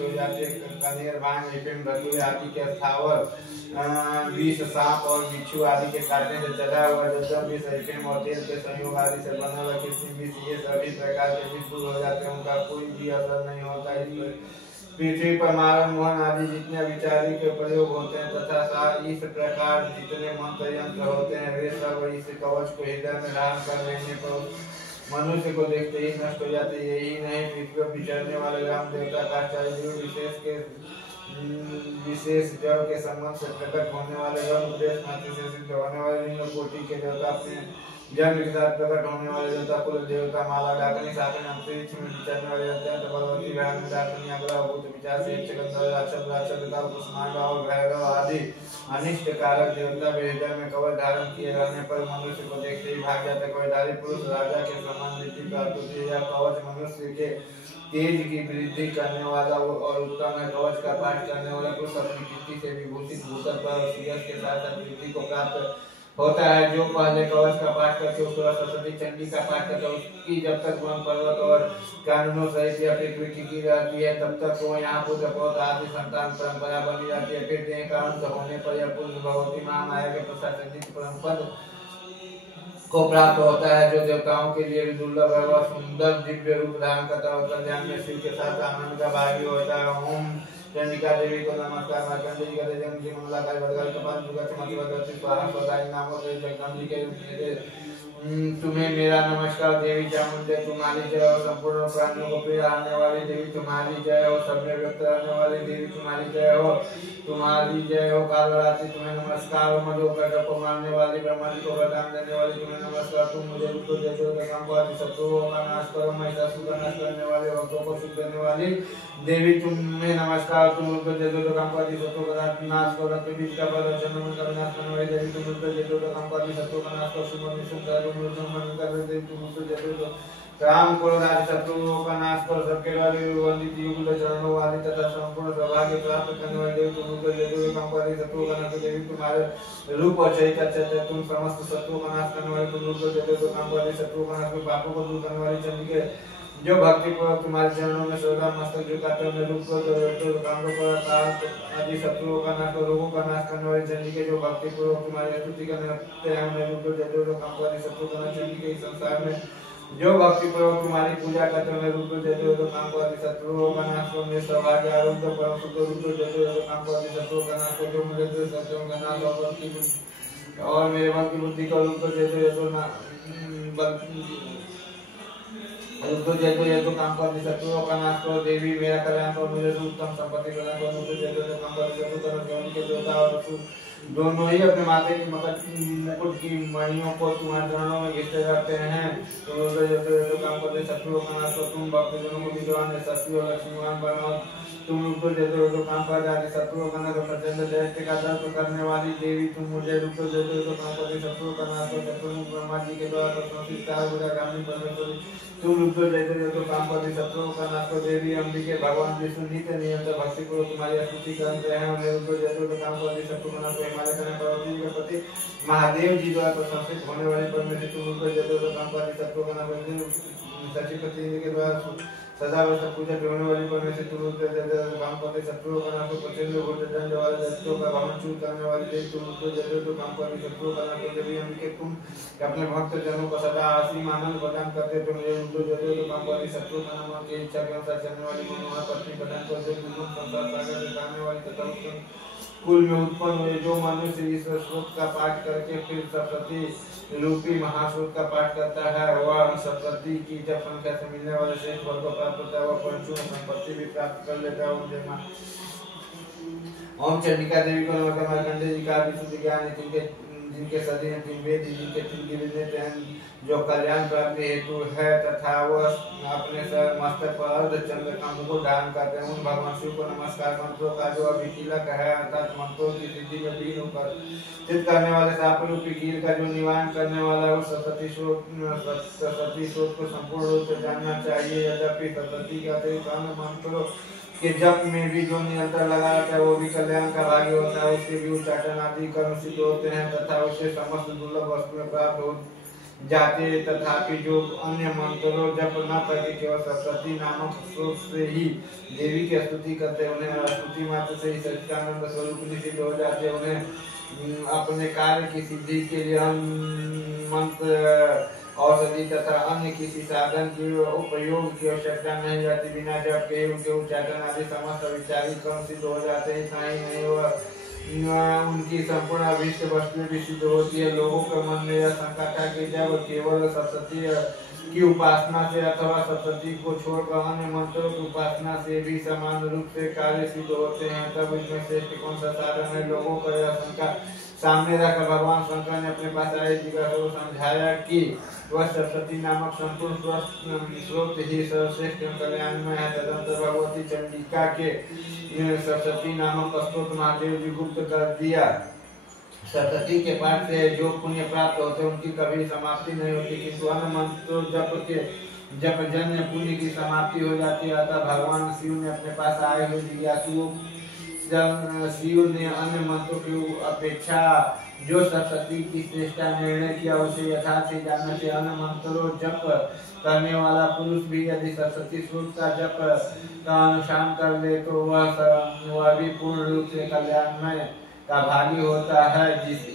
नष्ट हो जाती है। कनेर, भांग, एफिम, धतूरे आदि के स्थावर विष, सांप और बिच्छू आदि के काटने से चढ़ा हुआ जर्जर विष, एफिम और तेल के संयोग आदि से बना हुआ किसी विष, ये सभी प्रकार के विष दूर हो जाते हैं, उनका कोई भी असर नहीं होता। पृथ्वी पर मारण, मोहन आदि जितने विचारी के प्रयोग होते हैं तथा इस प्रकार जितने मंत्र यंत्र होते हैं वे सब इस कवच को हृदय में धारण कर लेने पर मनुष्य को देखते ही नष्ट हो जाते। यही नहीं, पृथ्वी पर विचरने वाले राम देवता का चारित्र विशेष जल के संबंध से प्रकट होने वाले उपदेश मात्र से सिद्ध होने वाले लिंग कोटि के देवता अपने जन्म के साथ प्रकट होने वाले देवता कुल देवता माला डाकनी साधन अंतरिक्ष में विचरने वाले अत्यंत बलवती भयान डाकनी अग्रह भूत विचार से गंधर्व राक्षस राक्षस कुष्मांडा और भैरव आदि अनिष्ट कारक देवता भी हृदय में कवच धारण किए रहने पर मनुष्य को देखते ही भाग जाते। कवचधारी पुरुष राजा के समान रीति प्राप्त होती है। यह कवच मनुष्य के तेज की वृद्धि करने वाला और उत्तम है। कवच का पाठ करने वाला पुरुष अपनी कीर्ति से विभूषित भूषण पर सूर्य के साथ साथ वृद्धि को प्राप्त होता है। जो पहले कवच का पाठ करके उसके बाद सरस्वती चंडी का पाठ करता है उसकी जब तक वन पर्वत और कानूनों सहित या पृथ्वी की रहती है तब तक वो यहाँ पुत्र पौध आदि संतान परंपरा बनी रहती है। फिर देह का अंत होने पर यह पुरुष भगवती महामाया के प्रसाद परम पद को प्राप्त होता है जो देवताओं के लिए भी दुर्लभ है। वह सुंदर दिव्य रूप धारण करता है। कल्याण में शिव के साथ आनंद का भागी होता है। ओम चंडिका देवी को नमस्कार। मार्कंडेय जी का जन्म की मंगलाकारी वरदायी कपाल जुगा चमकी वरदायी स्वाहा स्वदायी नामों से जगदम्बी के तुम्हें मेरा नमस्कार। देवी चामुंडे तुम्हारी जय हो। संपूर्ण प्राणियों को प्रिय आने वाली देवी तुम्हारी जय हो। सब में व्यक्त रहने वाली देवी तुम्हारी जय हो। तुम्हारी जय हो। कालरात्रि तुम्हें नमस्कार। मधुकर को मारने वाली ब्रह्मा जी को वरदान देने वाली तुम्हें नमस्कार। तुम मुझे रुको जैसे शत्रुओं का नाश करो। महिषासुर का नाश करने वाले भक्तों को सुख देने वाली देवी तुम्हें नमस्कार। तुम रुको जैसे शत्रुओं का नाश करो। बीज का बल जन्म का विनाश करने वाली देवी तुम रुको जैसे शत्रुओं का नाश करो। राम को राज शत्रुओं का नाश कर सबके वाली वंदित युग चरणों वाली तथा संपूर्ण सौभाग्य प्राप्त करने वाली देवी तुम शत्रुओं का नाश देवी तुम्हारे रूप और चरित्र तुम समस्त शत्रुओं का नाश करने वाली तुम शत्रुओं का नाश पापों को दूर करने वाली चंडी जो भक्ति पूर्वक तुम्हारे चरणों में श्रद्धा मस्तक झुकाते हैं रूप को आदि शत्रुओं का नाश रोगों का नाश करने वाली चंडी के जो भक्ति पूर्वक तुम्हारी स्तुति करते हैं शत्रु का नाश चंडी के संसार में जो भक्ति पूर्वक तुम्हारी पूजा करते हैं रूप काम को आदि शत्रुओं का नाश होने सौभाग्य आरोग्य परम सुख रूप काम को आदि शत्रुओं का नाश जो मुझे शत्रुओं का नाश और मेरे मन की बुद्धि का रूप जैसे काम कर शत्रुओं का नाश करो। देवी मेरा कल्याण करो। मुझे उत्तम संपत्ति प्रदान करो। काम कर के देवता और दोनों ही अपने माथे की मुकुट की मणियों को तुम्हारे चरणों में घिसते रहते हैं। तो काम करते शत्रुओं का नाश करो। तुम भक्तजनों को विद्वान शस्त्री और लक्ष्मीवान बनाओ। तुम रुको देते हो तो काम कर जाते शत्रुओं का नाश प्रचंड दैत्य का दर्द करने वाली देवी तुम मुझे रुको देते हो तो काम करते शत्रुओं का नाश करो। शत्रु ब्रह्मा जी के द्वारा परमेश्वरी तुम रुको देते हो तो काम करते शत्रुओं का नाश करो। देवी अंबिके भगवान विष्णु नित्य निरंतर भक्ति पूर्वक तुम्हारी स्तुति करते हैं। उन्हें रुको देते हो तो काम करते शत्रु का नाश करो। हिमालय करने पार्वती जी के पति महादेव जी द्वारा प्रशंसित होने वाले परमेश्वर तुम रुको देते हो तो काम करते शत्रुओं का नाश करो। सचिपति के द्वारा सदा पूजा होने वाली परमेश्वर तुम रुको देते हो काम करते शत्रुओं का नाश करो। प्रचंड घोर दंड वाले दैत्यों का भवन चूर करने वाली देवी तुम रुको देते हो तो काम करते शत्रुओं का नाश करो। देवी अंबिके तुम अपने भक्त जनों को सदा असीम आनंद प्रदान करते हो। मुझे रुको देते हो तो काम करते शत्रुओं का नाम की इच्छा के अनुसार चलने वाली मनोहर पत्नी प्रदान करते हो। संसार सागर से आने वाली तथा कुल में उत्पन्न हुए जो मनुष्य इस श्लोक का पाठ करके फिर सरस्वती रूपी महाश्लोक का पाठ करता है वह सरस्वती की जब संख्या से मिलने वाले शेष फल को प्राप्त होता है। वह पंचून संपत्ति भी प्राप्त कर लेता है। ओम चंडिका देवी को नमस्कार। मार्कंडेय जी का विशुद्ध ज्ञान जिनके सदी हैं तीन वेद जिनके तीन दिव्य हैं जो कल्याण प्राप्ति हेतु है तथा वह अपने मस्तक पर अर्धचंद्र का मुकुट धारण करते हैं। उन भगवान शिव को नमस्कार। मंत्रों का जो अभी तिलक है अर्थात मंत्रों की सिद्धि में विघ्न उपस्थित करने वाले साप रूपी कील का जो निवारण करने वाला है उस सरस्वती स्रोत को संपूर्ण रूप से जानना चाहिए। यद्यपि सरस्वती का अन्य मंत्रों के जप में भी जो निरंतर लगा रहता है वो भी कल्याण का भागी होता है। उसके भी उच्चाटन आदि कर्म सिद्ध होते हैं तथा उससे समस्त दुर्लभ वस्तुएं प्राप्त जाते, तथापि जो अन्य मंत्रों जप न करके केवल सरस्वती नामक स्रोत से ही देवी की स्तुति करते, उन्हें स्तुति मात्र से ही सच्चिदानंद स्वरूप सिद्ध हो जाते। उन्हें अपने कार्य की सिद्धि के लिए मंत्र, औषधि तथा अन्य किसी साधन के उपयोग की आवश्यकता नहीं रहती। बिना जप के उनके उच्चारण आदि समस्त विचारित कर्म सिद्ध हो जाते हैं। इतना ही नहीं हुआ, उनकी संपूर्ण अभीष्ट वस्तुएं भी सिद्ध होती है। लोगों के मन में यह शंका था कि जब केवल सरस्वती की उपासना से अथवा सरस्वती को छोड़कर अन्य मंत्रों की उपासना से भी समान रूप से कार्य सिद्ध होते हैं, तब इसमें श्रेष्ठ कौन सा साधन है। लोगों को यह शंका सामने रखकर भगवान शंकर ने अपने पास आए जिज्ञासु को समझाया कि वह सरस्वती नामक संपूर्ण स्रोत ही सर्वश्रेष्ठ कल्याणमय है। तदंतर भगवती चंडिका के सरस्वती नामक स्रोत महादेव जी गुप्त कर दिया। सरस्वती के पाठ से जो पुण्य प्राप्त होते उनकी कभी समाप्ति नहीं होती, किंतु अन्य मंत्रों जप जन्य पुण्य की समाप्ति हो जाती है। अतः भगवान शिव ने अपने पास आए हुए जिज्ञासुओं शिव ने अन्य मंत्रों की अपेक्षा जो सरस्वती की श्रेष्ठता निर्णय किया उसे यथार्थ ही जानना चाहिए। अन्य मंत्रों जप करने वाला पुरुष भी यदि सरस्वती स्रोत का जप का अनुष्ठान कर ले तो वह भी पूर्ण रूप से कल्याणमय का भागी होता है,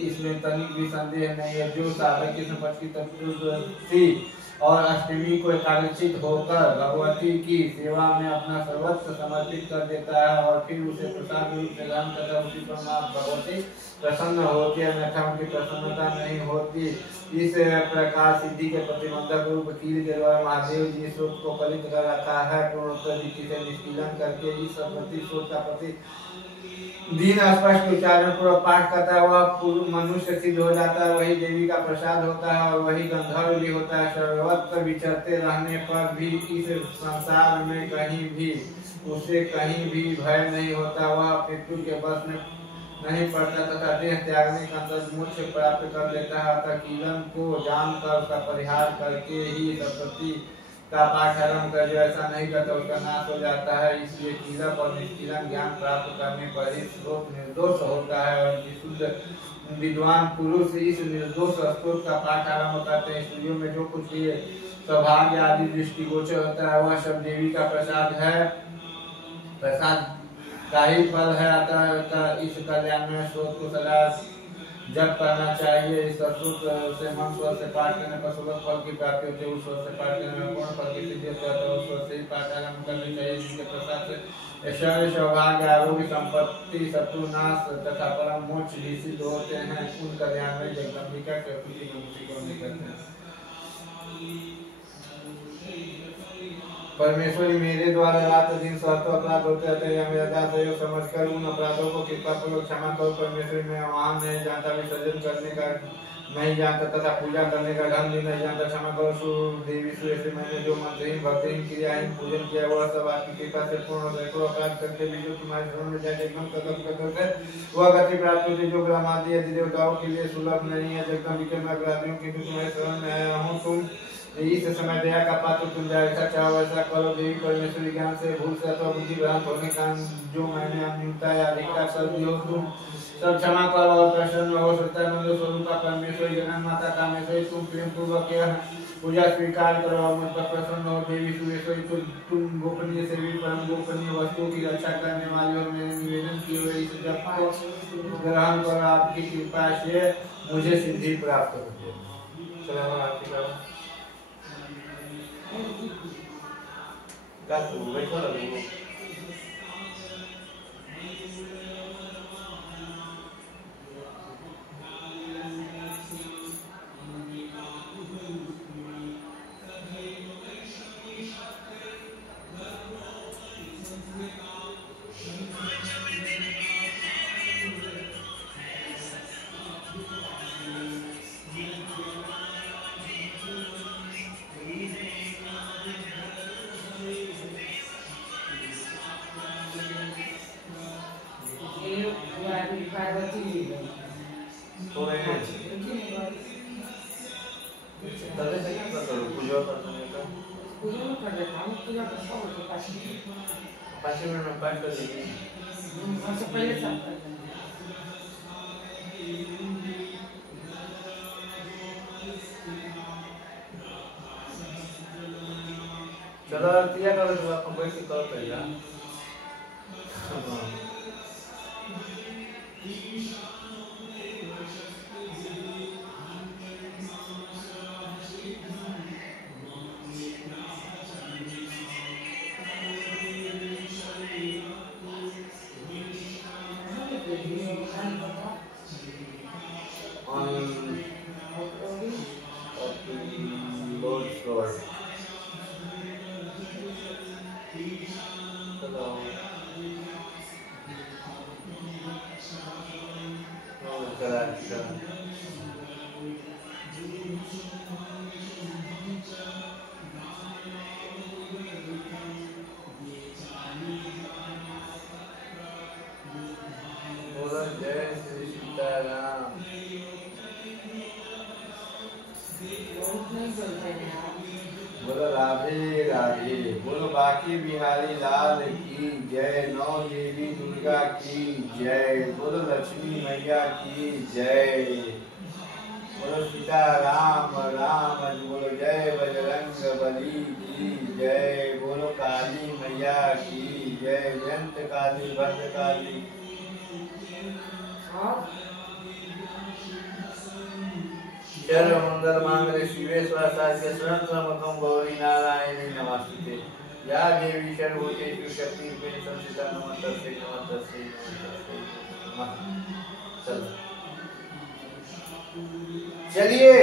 इसमें तनिक भी संदेह नहीं है। जो साधक कृष्ण पक्ष की चतुर्दशी और अष्टमी को एकादशित होकर भगवती की सेवा में अपना सर्वस्व समर्पित कर देता है और फिर उसे प्रसाद रूप से ग्रहण करता है, उसी पर मां भगवती प्रसन्न होती है, अन्यथा उनकी प्रसन्नता नहीं होती। इस प्रकार सिद्धि के प्रतिबंधक रूप कील के द्वारा महादेव जी स्रोत को कलित कर रखा है। पूर्णोत्तर रीति से निष्कीलन करके इस सरस्वती स्रोत का प्रति दिन स्पष्ट उच्चारण पूर्वक पाठ करता है, वह मनुष्य सिद्ध हो जाता है, वही देवी का प्रसाद होता है और वही गंधर्व भी होता है। सर्वत्र विचरते रहने पर भी इस संसार में कहीं भी उसे कहीं भी भय नहीं होता। वह मृत्यु के बस में नहीं पड़ता तथा देह त्यागने का अंतर मोक्ष प्राप्त कर लेता है। अतः कीलन को जानकर उसका परिहार करके ही सरस्वती का पाठ आरंभ कर, जो ऐसा नहीं करता उसका नाश हो जाता है। इसलिए कीलक और निष्कीलन ज्ञान प्राप्त करने पर ही स्रोत निर्दोष होता है और विशुद्ध विद्वान पुरुष इस निर्दोष स्रोत का पाठ आरंभ करते हैं। स्त्रियों में जो कुछ भी सौभाग्य आदि दृष्टिगोचर होता है वह सब देवी का प्रसाद है, प्रसाद का ही फल है। अतः इस कल्याण में स्रोत को सदा जप करना चाहिए। इस स्रोत से मन स्वर से पाठ करने पर सुलभ फल की प्राप्ति होती है। उस स्वर से पाठ करने में पूर्ण फल की सिद्धि होती है, उस स्वर से ही पाठ आरंभ करनी चाहिए, जिसके प्रसाद से ऐश्वर्य सौभाग्य आरोग्य संपत्ति शत्रु नाश तथा परम मोक्ष भी सिद्ध होते हैं। उन कल्याण में जगदम्बिका के स्तुति को करते हैं। परमेश्वरी मेरे द्वारा रात दिन सहस्त्र अपराध होते रहते हैं, मेरा दास सहयोग समझकर उन अपराधों को कृपा पूर्वक क्षमा करो। परमेश्वरी मैं वहां नहीं जानता, विसर्जन करने का नहीं जानता तथा पूजा करने का ढंग भी नहीं जानता, क्षमा करो देवी। से मैंने जो मंत्रहीन भक्तिहीन क्रियाहीन पूजन किया वह सब आपकी कृपा से पूर्ण हो। सैकड़ों अपराध करके भी जो तुम्हारे शरण में जाए एकदम कदम वह गति प्राप्त होती जो ब्रह्मादि आदि देवताओं के लिए सुलभ नहीं है। जगदम्बिका मैं अपराधियों की तुम्हारे शरण में आया हूँ, तुम इस समय दया का पात्र तुम जैसा चाहो वैसा करो। देवी परमेश्वरी ज्ञान से भूल से अथवा बुद्धि भ्रांत होने का जो मैंने अन्यूनता या अधिकता कर दी हो तुम सब क्षमा करो और प्रसन्न हो। सत्यानंद स्वरूप परमेश्वरी जगन माता कामेश्वरी तुम प्रेम पूर्वक पूजा स्वीकार करो और मुझ पर प्रसन्न हो। देवी सुरेश्वरी तुम गोपनीय से भी परम गोपनीय वस्तुओं की रक्षा करने वाली हो। मैंने निवेदन किए हुए इस जप को ग्रहण करो, आपकी कृपा से मुझे सिद्धि प्राप्त हो। Gato, vai falar bem. चलो आरतिया करो तो आप बैठ के करो तो यार जय श्री सीताराम। बोलो राधे राधे। बोलो बाकी बिहारी लाल की जय। नौ देवी दुर्गा की जय। बोलो लक्ष्मी मैया की जय। बोलो सीताराम राम। बोलो जय बजरंग बली की जय। बोलो काली मैया की जय। जयंत काली भद्र काली। जय मंगल मांगल्ये शिवे सर्वार्थ साधिके गौरी नारायणी नमोस्तुते। या देवी सर्वभूतेषु शक्तिरूपेण संस्थिता नमस्तस्यै नमस्तस्यै नमस्तस्यै नमः। चलिए